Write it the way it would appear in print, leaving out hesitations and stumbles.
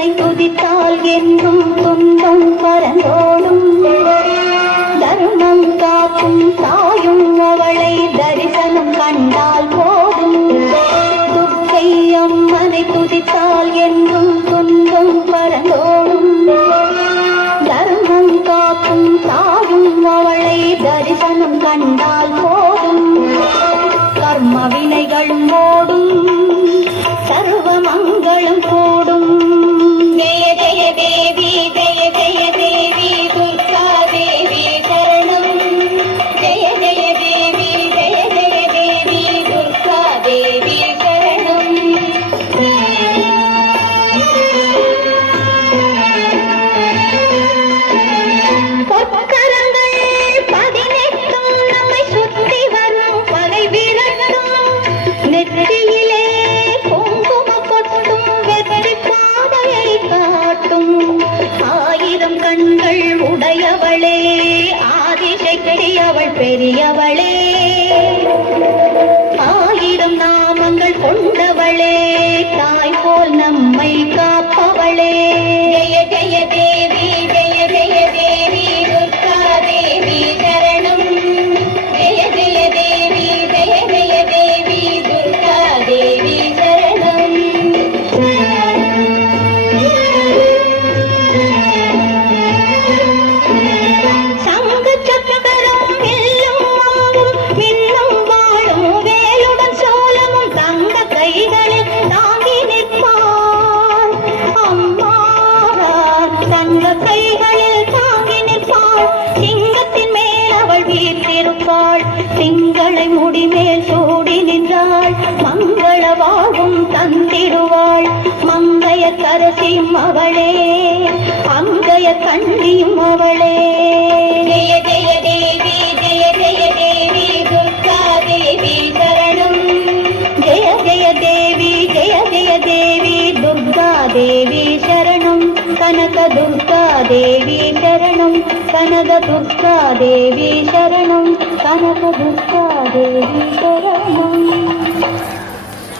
அம்மனை துதித்தால் என்றும் துன்பம் பரந்தோடும். தர்மம் காக்கும் தாயும் அவளை தரிசனம் கண்டால் போதும். துர்க்கை அம்மனை துதித்தால் என்றும் துன்பம் பரந்தோடும். தர்மம் காக்கும் தாயும் அவளை தரிசனம் கண்டால் போதும். கர்ம வினைகளும் ஓடும், சர்வ மங்களம் கூடும். ஜெய ஜெய தேவி ஜெய ஜெய தேவி துர்கா தேவி சரணம். ஜெய ஜெய தேவி ஜெய ஜெய தேவி துர்கா தேவி சரணம். பொற்கரங்கள் 18 நம்மை சுற்றி வரும் பகை விரட்டும். நெற்றியிலே குங்கும பொட்டும் வெற்றி பாதையை காட்டும். 1000 கண்கள் உடையவளே ஆதிசக்தி அவள் பெரியவளே. 1000 நாமங்கள் கொண்டவளே தாய் போல் நம்மை காப்பவளே. ஜெய ஜெய தேவி ஜெய ஜெய தேவி துர்கா தேவி சரணம். ஜெய ஜெய தேவி ஜெய ஜெய தேவி துர்கா தேவி சரணம். சங்கு சக்கரம் எல்லும் அம்பும் மின்னும் வாழும் வேலுடன் சோளமும் தங்க கைகளில் தாங்கி நிற்பாள். அம்மா தங்க கைகளில் தாங்கி நிற்பாள். சிங்கத்தின் மேல் அவள் வீற்றிருப்பாள். திங்களை முடிமேல் சூடி நின்றாள். மங்கள வாழ்வும் தந்திடுவாள். மங்கைய கரசியும் அவளே அங்கைய கண்ணியும் அவளே. ஜெய ஜெய தேவி ஜெய ஜெய தேவி துர்கா தேவி சரணம். ஜெய ஜெய தேவி ஜெய ஜெய தேவி துர்கா தேவி சரணம். கனக துர்கா தேவி சரணம். கனக துர்கா தேவி சரணம். கனக துர்கா தேவி சரணம்.